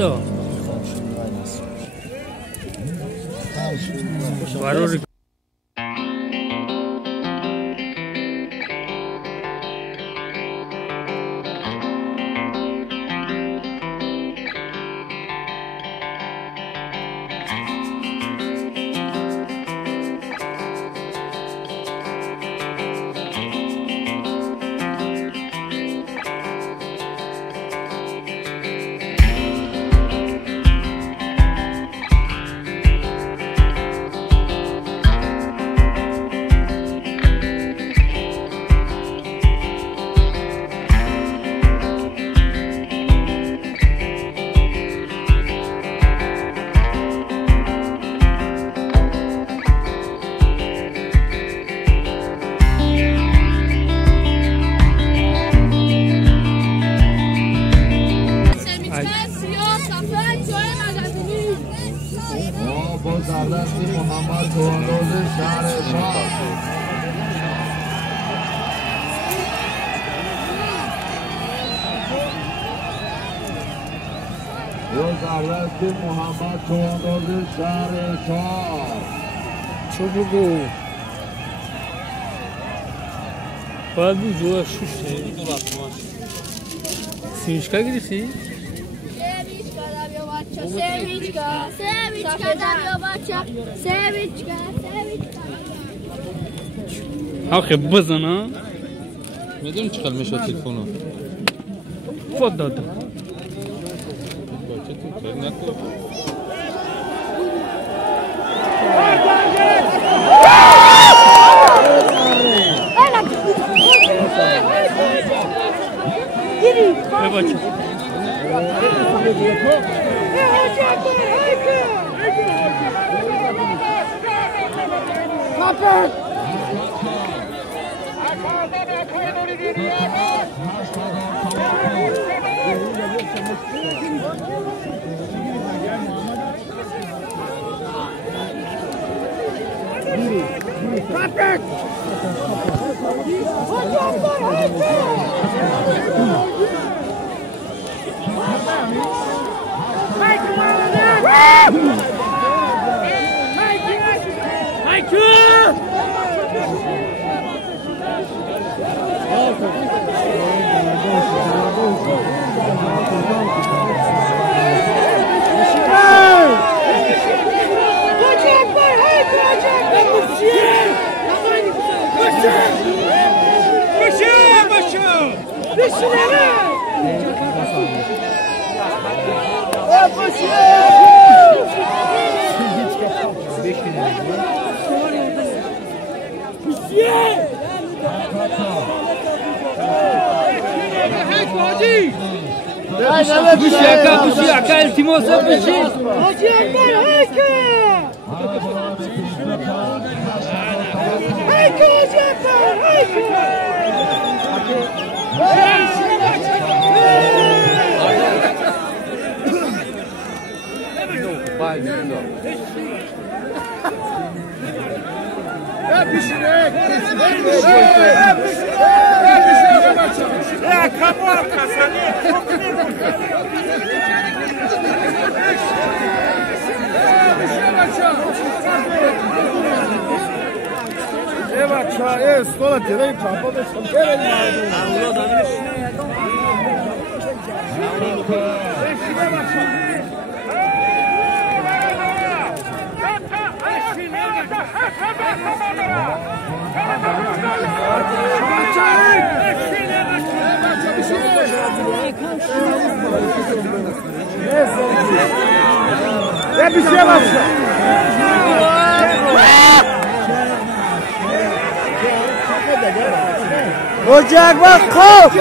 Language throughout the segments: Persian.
شو ضروري محمد توانداز شهر شاه چو بگو باید بود جوه شوشه سیویچکا گرفتی؟ سیویچکا در یا بچه سیویچکا در یا بچه سیویچکا آخه بزن ها میدونی چقدر میشه تلفونو خود داده بباچه بشي التماس بشي حاجي اكبر هيك حاجي اكبر Ocak bak kop.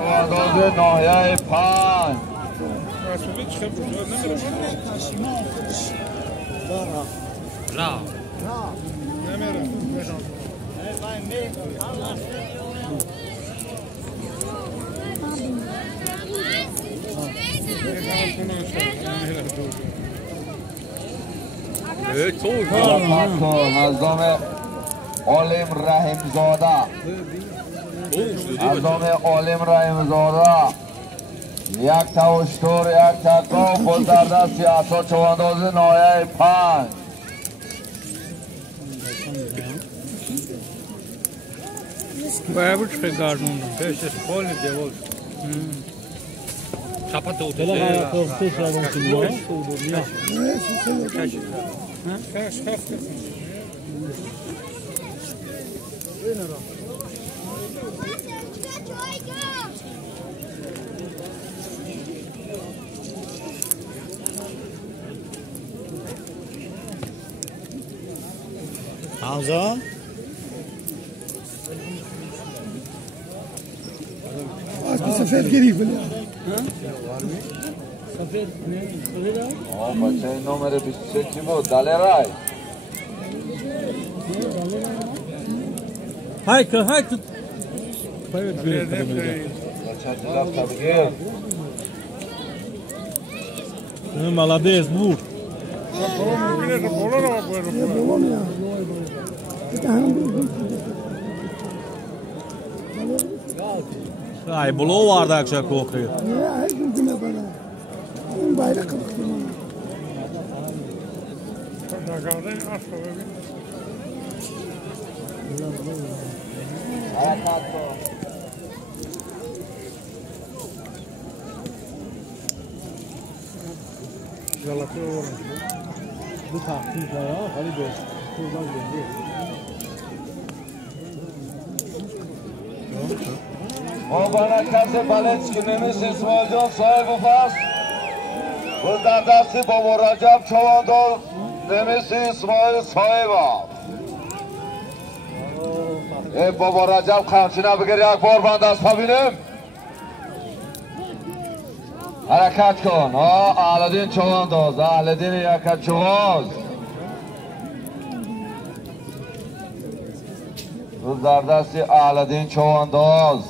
چوانداز ناحیه 5 نظام عالم رحمزاده یک توشتور یک تکا خود در دست عصا چوانداز ناحیه 5 باید چه گردون پیشش خالی دیوال شپت اوتو Hamza? سفید گریف سفید بچه نمره 23 چی بود؟ دله رای Hayk hayk. بچه چی رفت بگیر Молодец, бур. Ay bulu vardı akşam kokuyor. Her gün güne bana. Bayrak kapatıyor. Bu taktik ya, hadi be. Şuradan geldi. ما برکت بلنج که نمیست اسماعیل جان صاحب فصل و در دستی بابا رجب چوانداز نمیست اسماعیل صاحب ای بابا رجب قمچی نبگر یک بار من دست ببینیم حرکت کن اهلدین چوانداز اهلدین یک چواز روز در دستی اهلدین چوانداز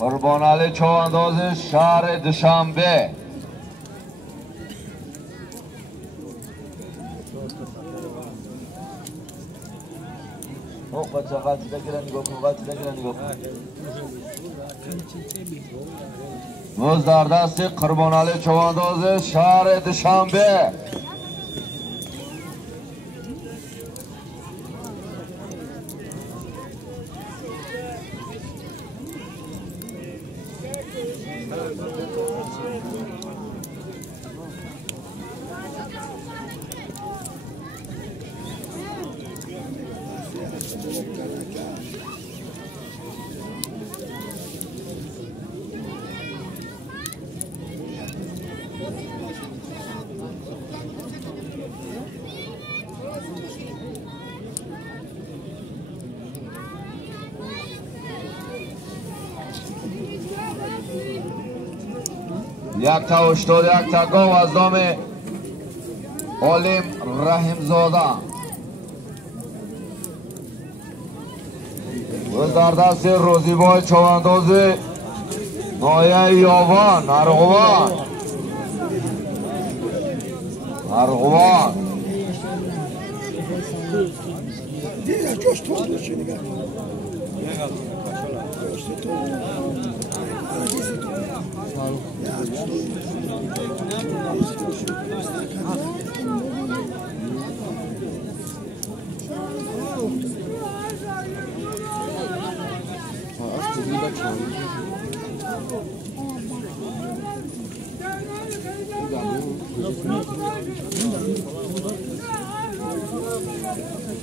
قربانعلی چوانداز شهر دوشنبه بچه قطعی دگیره نگاه کن قطعی دگیره نگاه کن روز در دستی قربانعلی چوانداز شهر دوشنبه یک تا هشتاد یک تا گاو از نام عالم رحیمزاده و در دست روزیبای چوانداز نایه یاوان ارغوان دیگه جوش تولد شد نگاه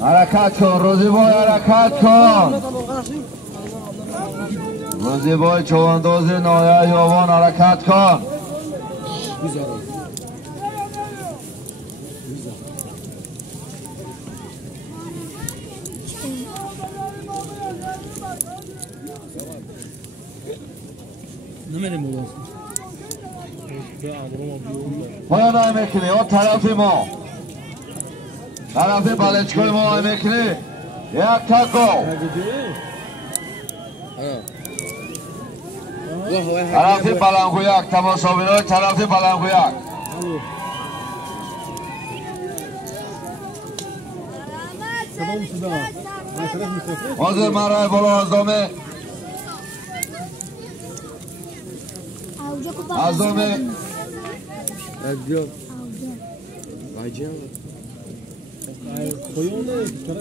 حرکت کن روزیبای حرکت کن روزیبای چوانداز نایه یاوان حرکت کن پایان های میکنی اون طرف ما طرف بلچکوی ما های میکنی یک تا گو طرف بلنگو یک تماشابین های طرف بلنگو یک حاضر من رای بالا از دامه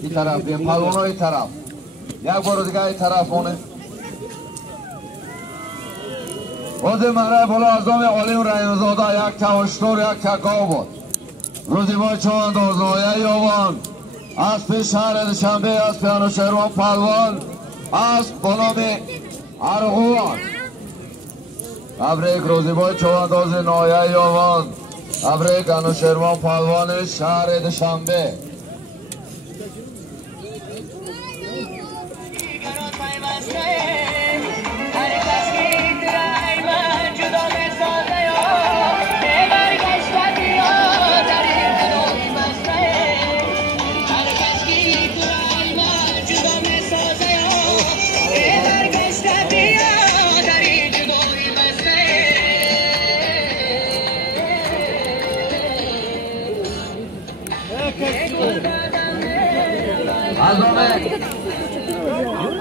این طرف بیم پلوان های طرف یک بار دیگه این طرف مونه حاضر من رای بالا از دامه عالم رحیمزاده یک تا هشتاد یک تا گاو بود روزیبای چوانداز نایه یاوان اسب شهر دوشنبه اسب انوشیروان پهلوان اسب با نام ارغوان تبریک روزیبای چوانداز نایه یاوان تبریک انوشیروان پهلوان شهر دوشنبه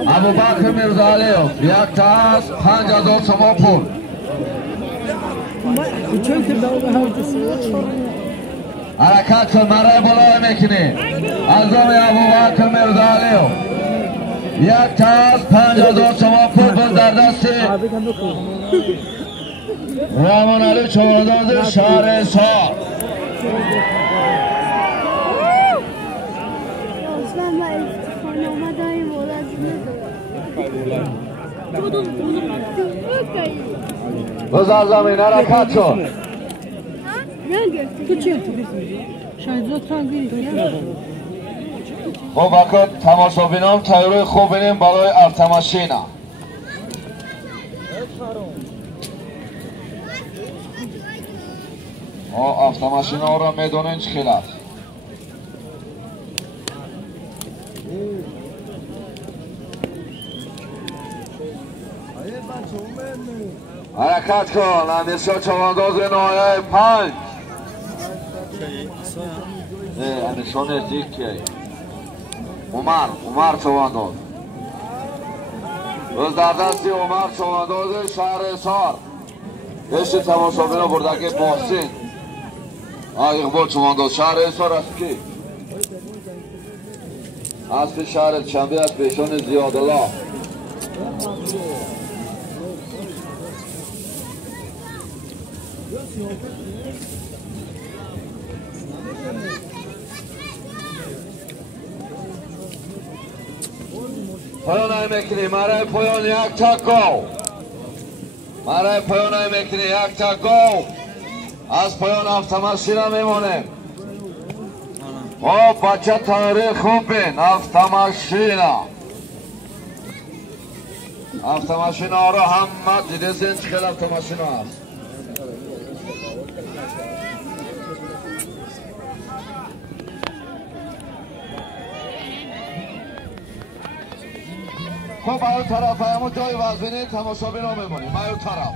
ابوبکر میرزاعلیوف یک تاس 5000 تومان پول حرکت کن مرای بالا میکنی از نام ابوبکر میرزاعلیوف یک تاس 5000 تومان پول بود در دست رحمان علی چوانداز شهر سار بزار زمین حرکت کن خوب اکد تماشابینان تایروی خوب بینیم برای افتماشینه افتماشینه ها را میدونین چه خیلی است حرکت کن امیرشاه چوانداز نایه 5 امیرشاه نزدیک عمر چوانداز روز در دستی عمر چوانداز شهر سار اشت تماشابینا بردگی محسن اقبال چوانداز شهر سار است کی اسب شهر دوشنبه است پیشان زیادالله پایان های میکنی مرای پایان یک تا گاو مرای پایان های میکنی یک تا گاو از پایان افتماشینه میمونه بچه تاریخ خوب بین افتماشینه ها را همه دیده سین چخیل افتماشینه هست خب اون طرف همون جای وزنی تماشابین رو میمونیم اون طرف